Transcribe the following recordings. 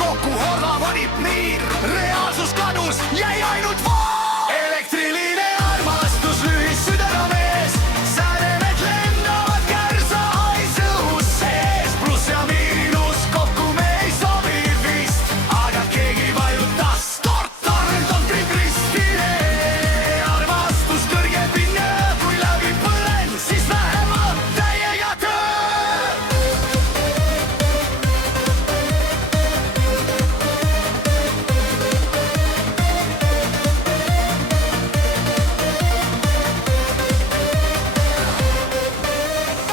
kokku horlamonib niir. Reaalsus kadus, jäi ainult vool. Elektriline armastus, lühis südamees. Sädemed lendavad kärsa haise õhus sees. Pluss ja miinus kokku me ei sobi vist, aga keegi vajutas start, arendab ribristile. Armastus kõrge pinge, kui läbi põlen, siis vähemalt täiega töö.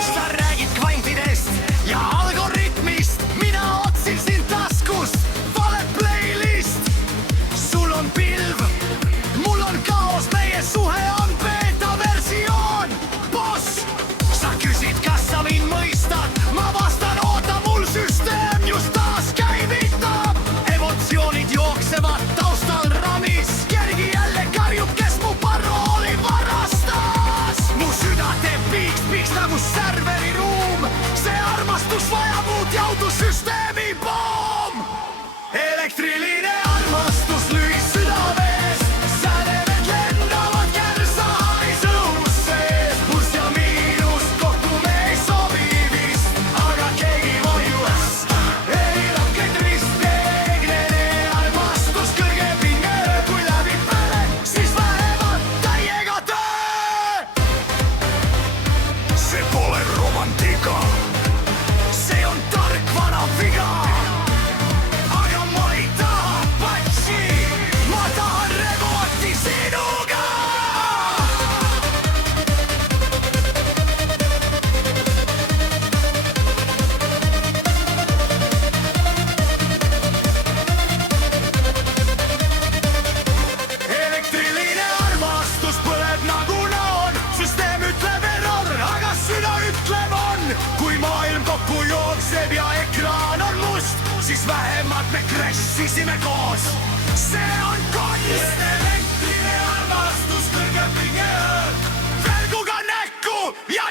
Sa räägid kvantidest ja algoritmist, mina otsin sind taskust, vale playlist. Sul on pilv, mul on kaos, meie suhe on beeta versioon. Boss, sa küsid, kas sa mind mõistad, ma vastan, oota, mul süsteem just taas käivitab. Emotsioonid jooksevad taustal ramis, kergi jälle karjub, kes mu parooli varastas. Mu süda teeb piiks nagu serveriruum, see armastus vajab uut jaudusüsteemi pomm. Elektriline armastus, lühis südamees. Sädemed lendavad kärsa haise õhus sees. Pluss ja miinus kokku me ei sobi vist, aga keegi vajus ei langenud risti. Eeglane armastus, kõrge pinge, kui läbi põlen, siis vähemalt täiega töö. See pole romantika, see on tark vana viga. Aga ma ei taha patši, ma tahan remooti sinuga. Elektriline armastus põleb nagu noon. Süsteem ütleb error, aga süda ütleb on. Kui maailm kokku jookseb ja ekraan on must, siis vähemalt me crash'isime koos. See on kunst. Elektriline armastus, kõrge pinge, välguga näkku ja